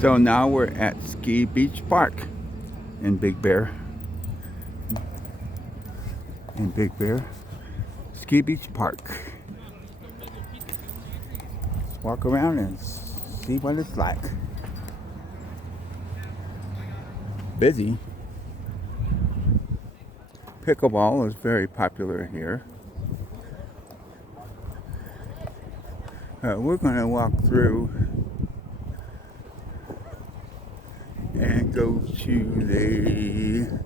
So now we're at Ski Beach Park in Big Bear. Ski Beach Park. Walk around and see what it's like. Busy. Pickleball is very popular here. We're going to walk through and go to the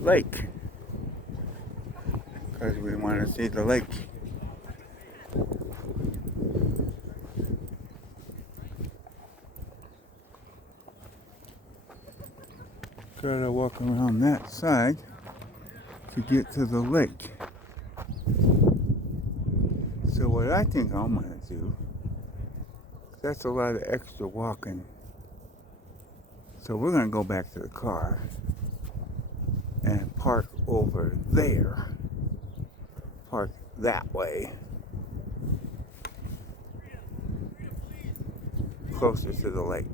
lake because we want to see the lake. Gotta walk around that side to get to the lake. So what I think I'm gonna do, that's a lot of extra walking. So we're gonna go back to the car and park over there. Park that way. Closer to the lake.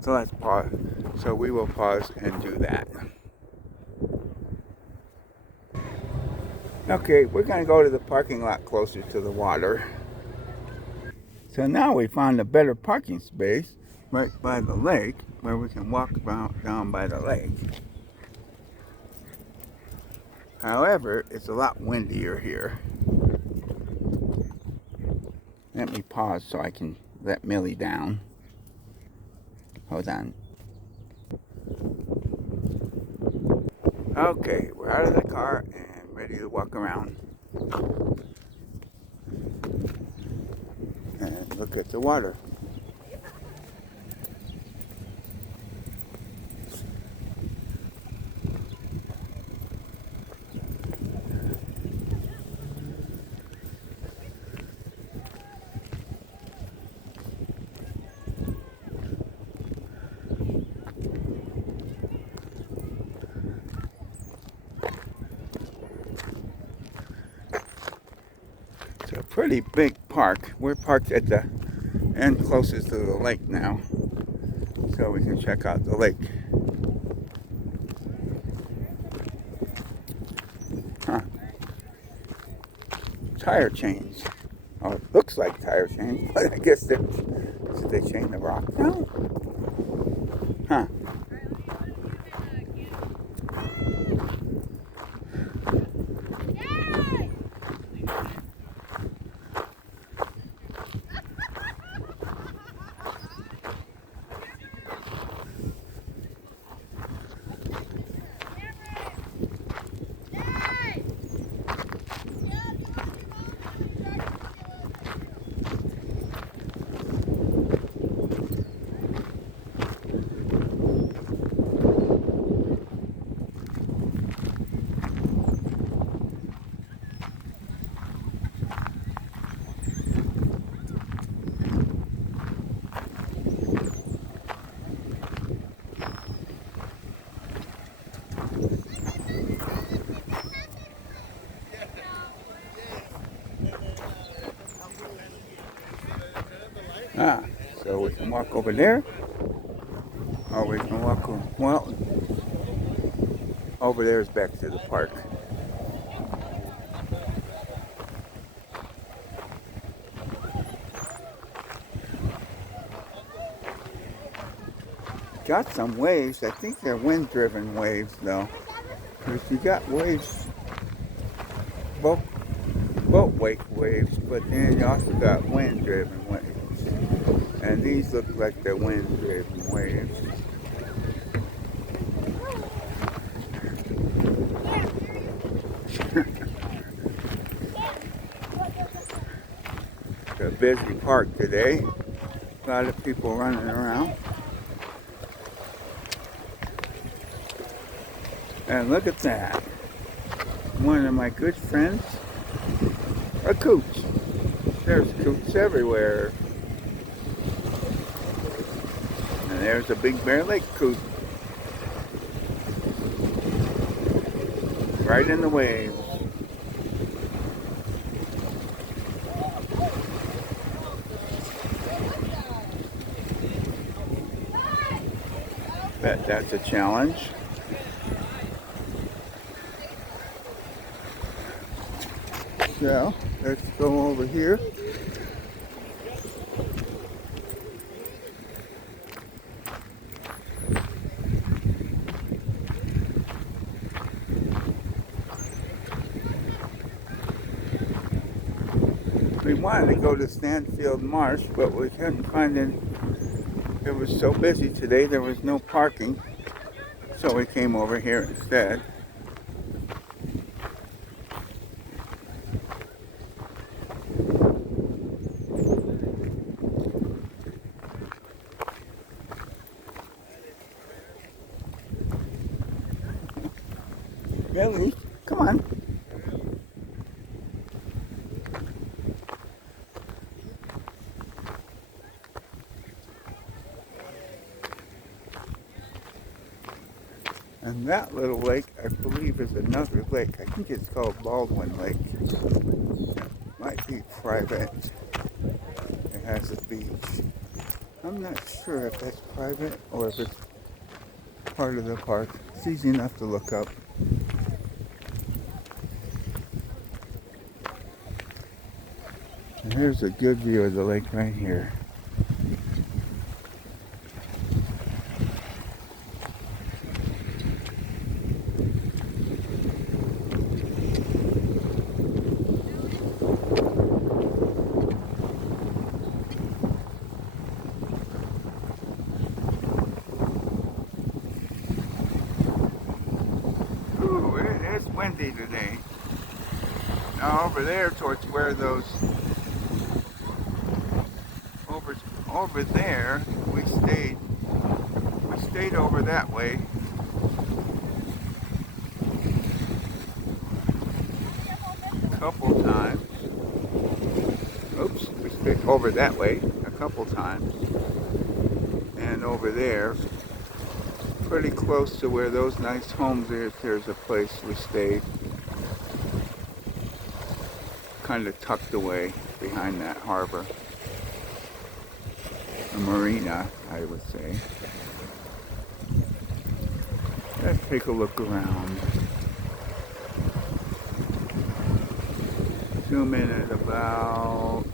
So let's pause. So we will pause and do that. Okay, we're going to go to the parking lot closer to the water. So now we found a better parking space right by the lake where we can walk down by the lake. However, it's a lot windier here. Let me pause so I can let Millie down. Hold on. Okay, we're out of the car and ready to walk around. And look at the water. It's a pretty big park. We're parked at the end closest to the lake now, so we can check out the lake. Huh. Tire chains. Oh, it looks like tire chains, but I guess did they chain the rock down? Huh. So we can walk over there, or we can walk, well, over there is back to the park. Got some waves. I think they're wind-driven waves, though. Because you got waves, boat wake waves, but then you also got wind-driven waves. And these look like they're wind-driven waves. It's a busy park today. A lot of people running around. And look at that. One of my good friends, a Coots. There's Coots everywhere. And there's a Big Bear Lake Coot. Right in the waves. bet that's a challenge. So, let's go over here. We wanted to go to Stanfield Marsh, but we couldn't find it. It was so busy today, there was no parking. So we came over here instead. Millie, come on. And that little lake, I believe, is another lake. I think it's called Baldwin Lake. It might be private. It has a beach. I'm not sure if that's private or if it's part of the park. It's easy enough to look up. And here's a good view of the lake right here. Ooh, it is windy today. Now over there towards where those over there we stayed over that way. A couple times. Oops, we stayed over that way a couple times. And over there, pretty close to where those nice homes are, there's a place we stayed. Kind of tucked away behind that harbor. A marina, I would say. Let's take a look around. Zoom in at about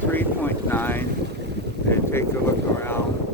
3.9 and take a look around.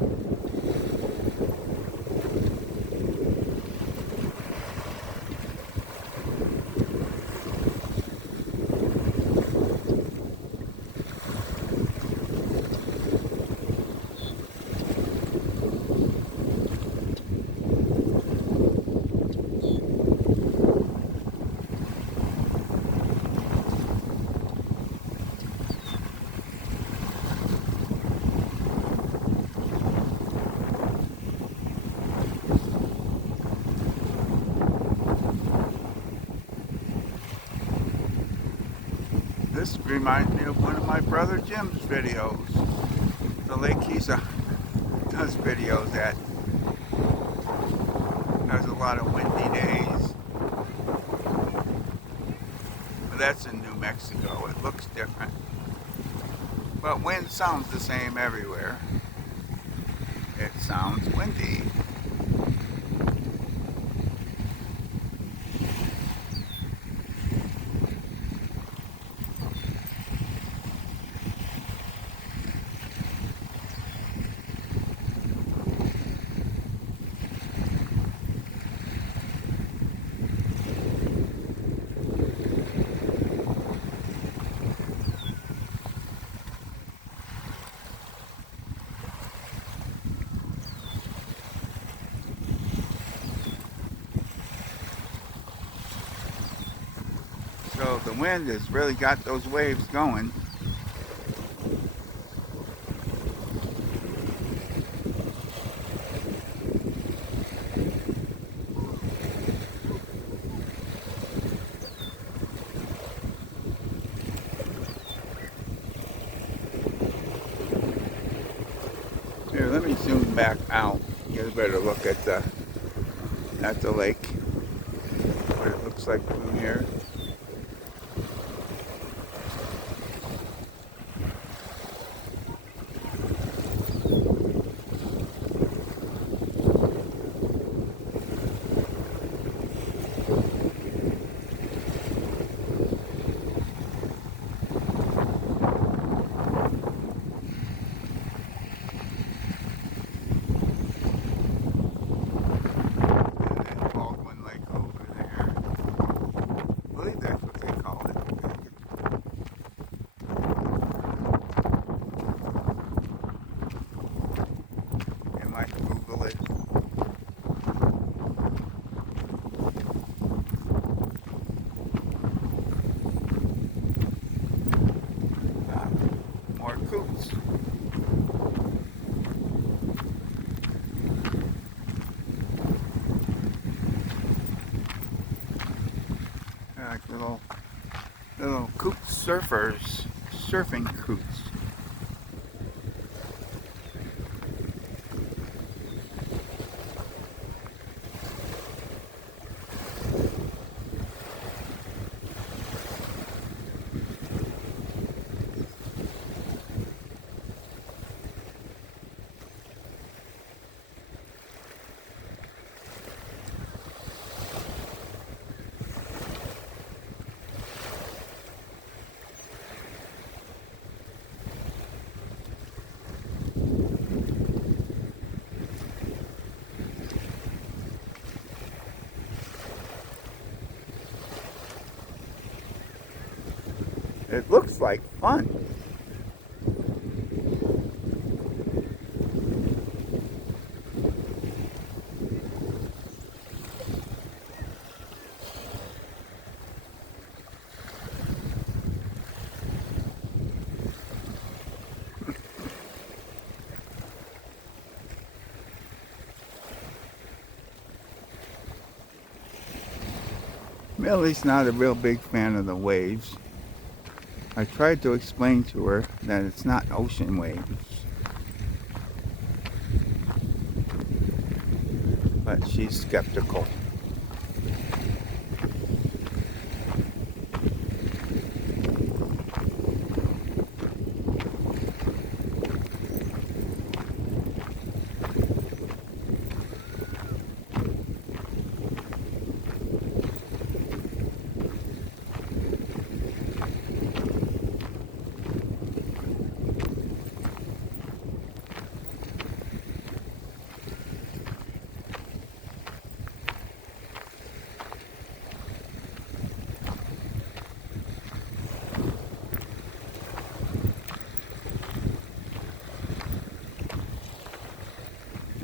This reminds me of one of my brother Jim's videos. The lake he's does videos at. There's a lot of windy days. But that's in New Mexico. It looks different. But wind sounds the same everywhere. It sounds windy. So the wind has really got those waves going. Here, let me zoom back out. Get a better look at the lake. What it looks like from here. Little Coots surfers, surfing Coots. It looks like fun. Millie's not a real big fan of the waves. I tried to explain to her that it's not ocean waves, but she's skeptical.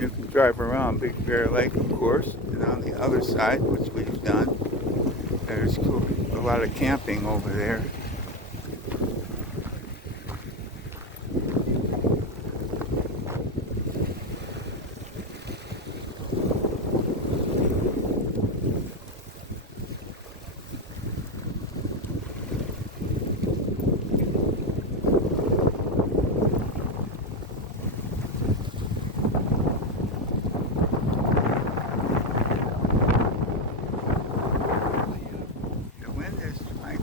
You can drive around Big Bear Lake, of course, and on the other side, which we've done, there's a lot of camping over there.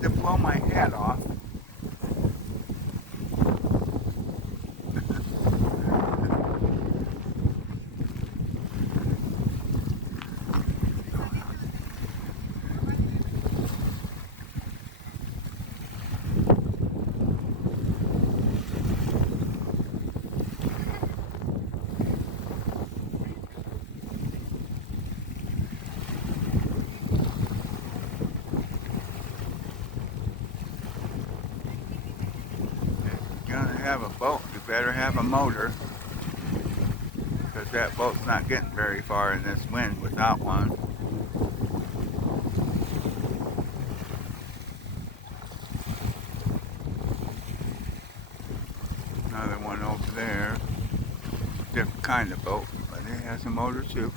To blow my hat off. Have a boat, you better have a motor, because that boat's not getting very far in this wind without one. Another one over there, different kind of boat, but it has a motor too.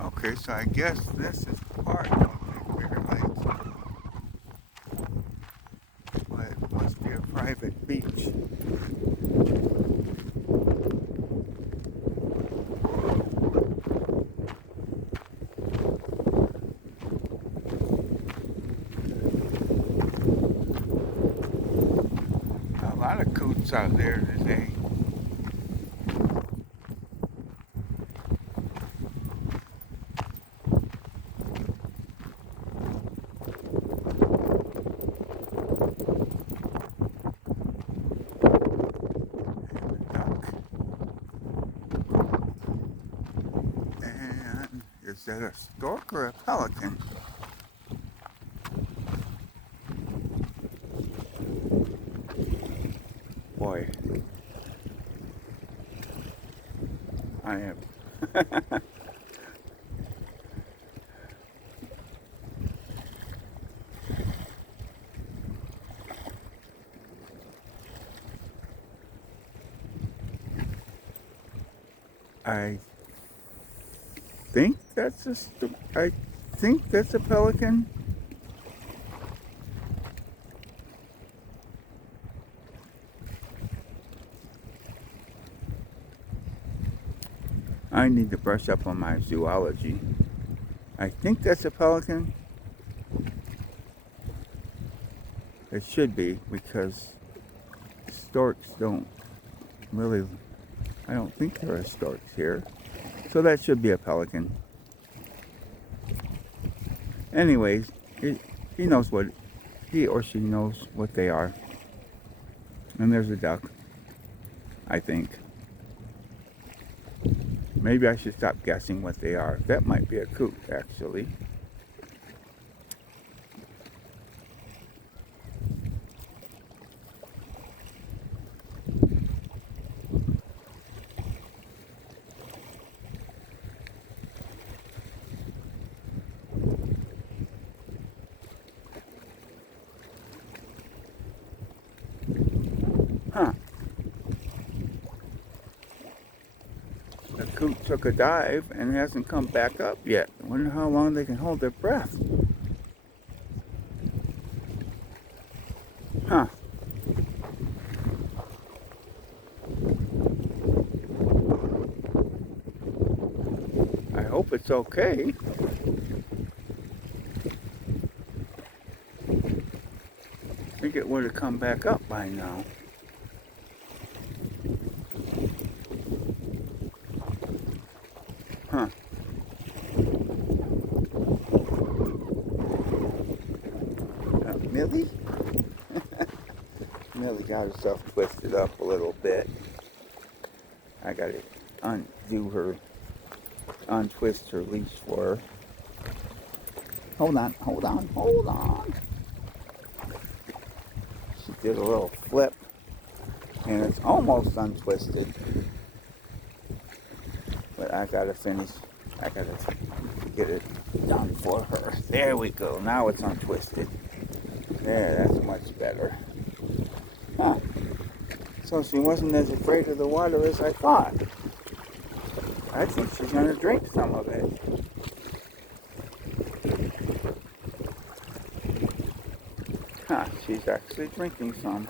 Okay, so I guess this is part of the Clear Lakes, but it must be a private beach. A lot of coots out there today. Is that a stork or a pelican? I am. I think that's I think that's a pelican. I need to brush up on my zoology. I think that's a pelican. It should be, because storks don't really, I don't think there are storks here. So that should be a pelican. Anyways, he knows what, he or she knows what they are. And there's a duck, I think. Maybe I should stop guessing what they are. That might be a coot, actually. Huh. The coot took a dive and hasn't come back up yet. I wonder how long they can hold their breath. Huh. I hope it's okay. I think it would have come back up by now. Huh. Millie? Millie got herself twisted up a little bit. I gotta untwist her leash for her. Hold on. She did a little flip, and it's almost untwisted. But I gotta get it done for her. There we go. Now it's untwisted. There, that's much better. Huh. So she wasn't as afraid of the water as I thought. I think she's gonna drink some of it. Huh, she's actually drinking some.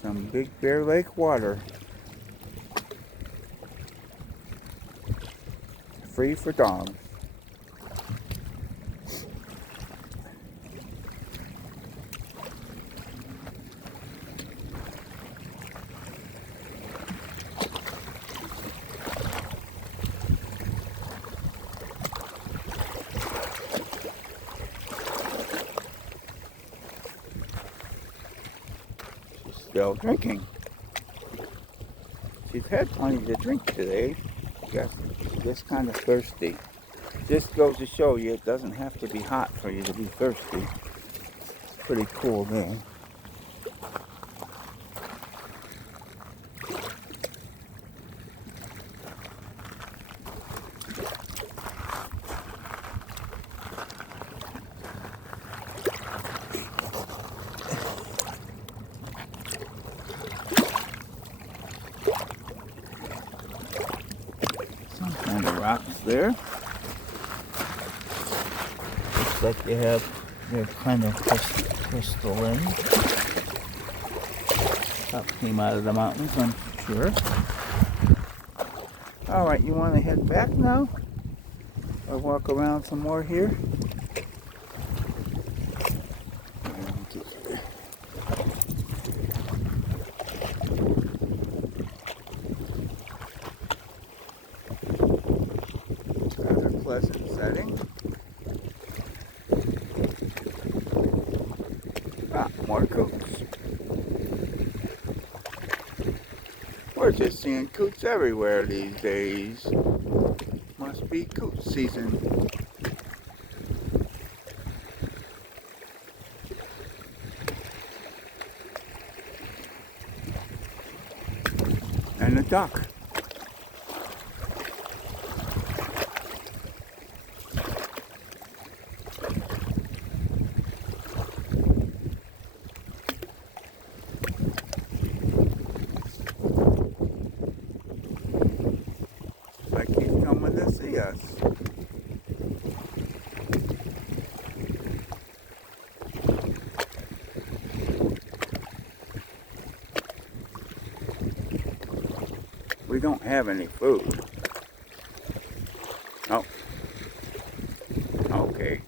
Some Big Bear Lake water. Free for dogs. Still drinking. She's had plenty to drink today. She's just kind of thirsty. Just goes to show you it doesn't have to be hot for you to be thirsty. It's a pretty cool day. And the rocks there. Looks like they're kind of crystalline. Top came out of the mountains, I'm sure. Alright, you want to head back now? Or walk around some more here? Pleasant setting. More coots. We're just seeing coots everywhere these days. Must be coot season. and a duck. They keep coming to see us. We don't have any food. Oh. Okay.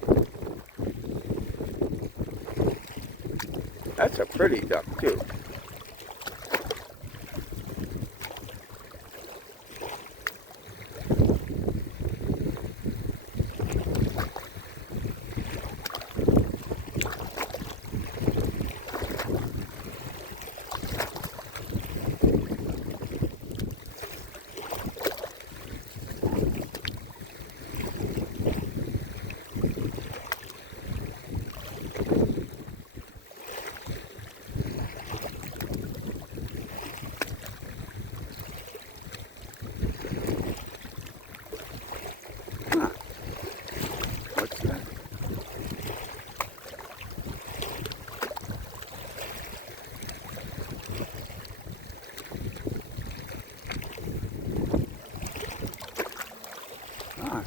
That's a pretty duck too. Huh. What's that? Huh.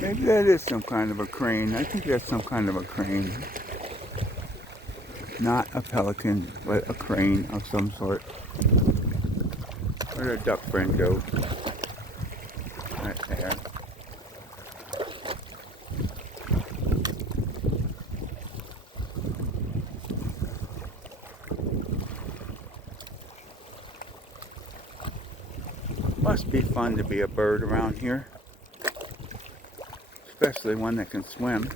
Maybe that is some kind of a crane. I think that's some kind of a crane. Not a pelican, but a crane of some sort. Where'd our duck friend go? Right there. Must be fun to be a bird around here. Especially one that can swim.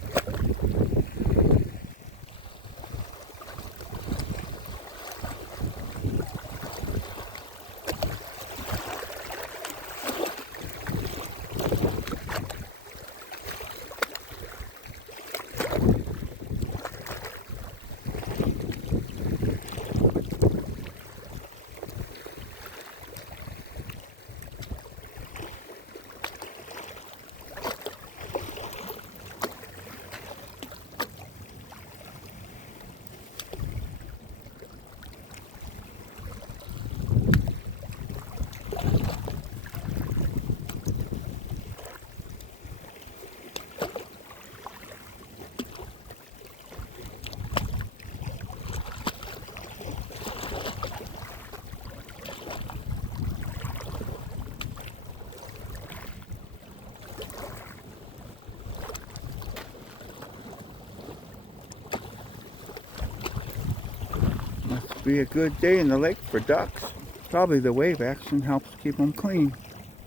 Must be a good day in the lake for ducks. Probably the wave action helps keep them clean.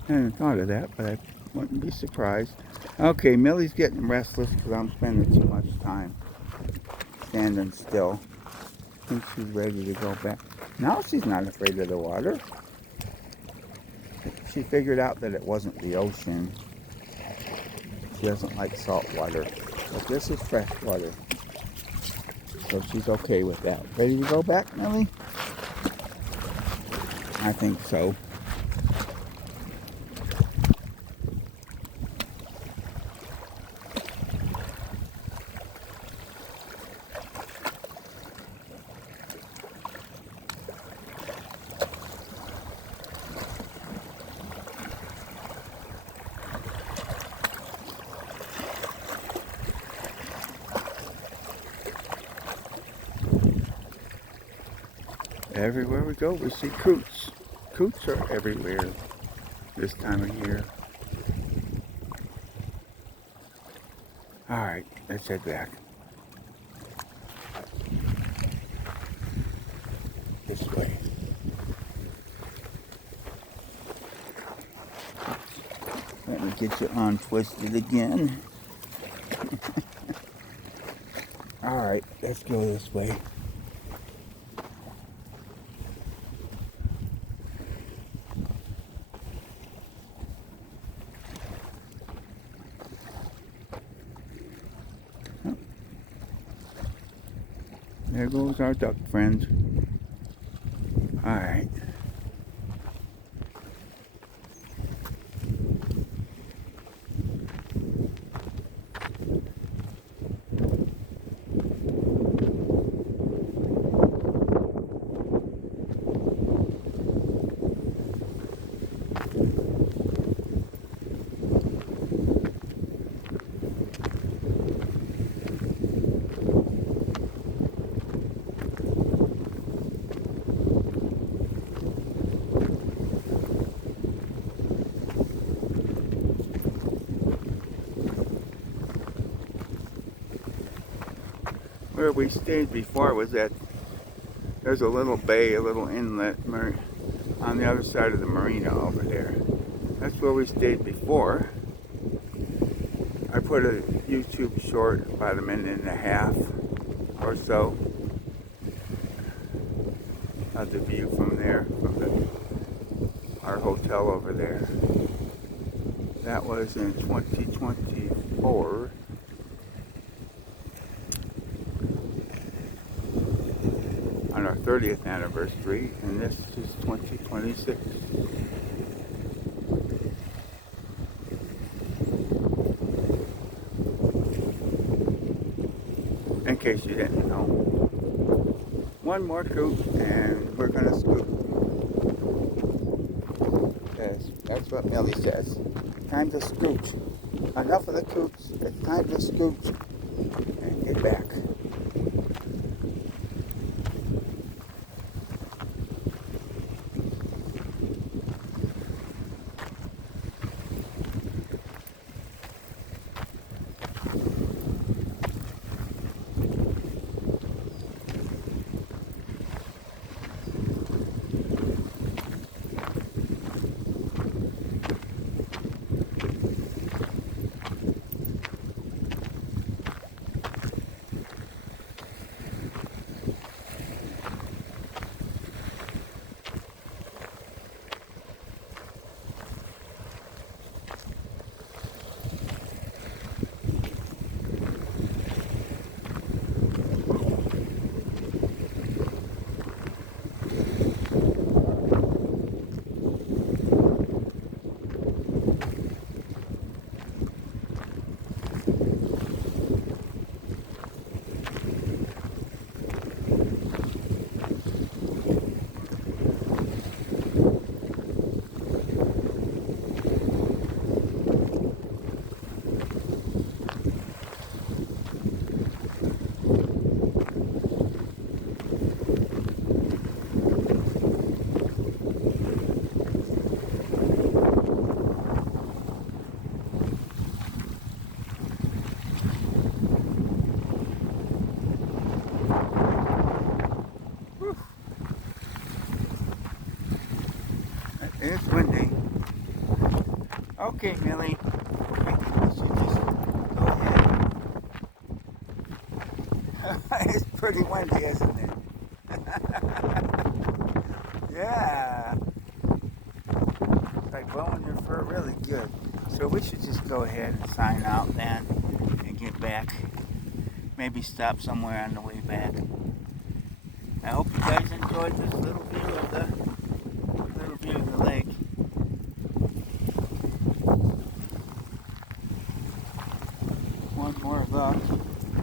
I hadn't thought of that, but I wouldn't be surprised. Okay, Millie's getting restless because I'm spending too much time standing still. I think she's ready to go back. Now she's not afraid of the water. She figured out that it wasn't the ocean. She doesn't like salt water. But this is fresh water. So she's okay with that. Ready to go back, Millie? I think so. Everywhere we go, we see coots. Coots are everywhere this time of year. Alright, let's head back. This way. Let me get you untwisted again. Alright, let's go this way. There goes our duck friend. Alright. Where we stayed before was at, there's a little bay, a little inlet on the other side of the marina over there. That's where we stayed before. I put a YouTube short about 1.5 minutes or so of the view from there, from our hotel over there. That was in 2024. On our 30th anniversary, and this is 2026. In case you didn't know. One more coot and we're gonna scoot. Yes, that's what Millie says. Time to scoot. Enough of the coots. It's time to scoot and get back. It's windy. Okay, Millie. I think we should just go ahead. It's pretty windy, isn't it? Yeah. It's like blowing your fur really good. So we should just go ahead and sign out then and get back. Maybe stop somewhere on the way back. I hope you guys enjoyed this little view of the